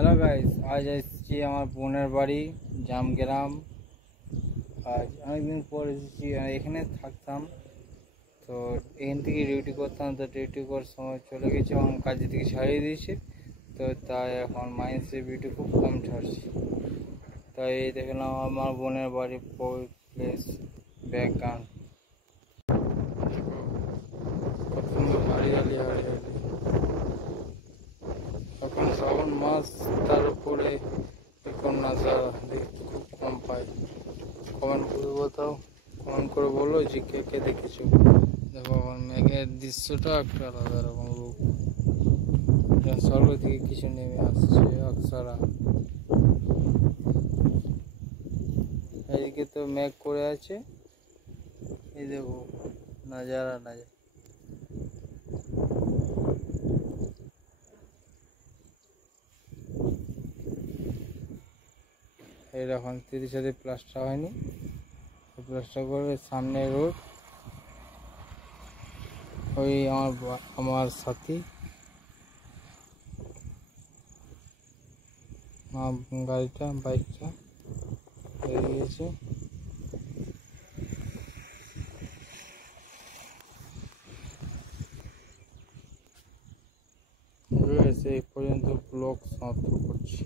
Hello guys, আজ এসেছি আমার বোনের বাড়ি জামগ্রাম। আজ অনেকদিন পর এসেছি, এখানে থাকতাম। তো এখান থেকে ডিউটি করতাম, তো ডিউটি করার সময় চলে গেছে এবং কাজে থেকে ছাড়িয়ে দিয়েছে। তো তাই এখন মাইন্সে ডিউটি খুব কম ছাড়ছি। তাই দেখলাম আমার বোনের বাড়ি প্লেস ব্যাকগ্রাউন্ড কত সুন্দর হরিয়ালি হরিয়ালি। এখন শ্রাবণ মাস, তার উপরে এখন নাজারা দেখতে খুব কম পাই। কমেন্ট করে বলতাও, কমেন্ট করে বলো যে কে কে দেখেছো। দেখো এখন মেঘের দৃশ্যটা একটা আলাদা রকম রূপ, স্বর্গ থেকে কিছু নেমে আসছে অক্সরা। এদিকে তো মেঘ করে আছে, এই দেখো নাজারা নাজারা। এর এখন 30 প্লাস্টার হয়নি, প্লাস্টার করে সামনে রোড। ওই আমার সাথী গাড়িটা বাইকটা হয়ে গিয়েছে। এই পর্যন্ত ব্লগ সমাপ্ত করছি।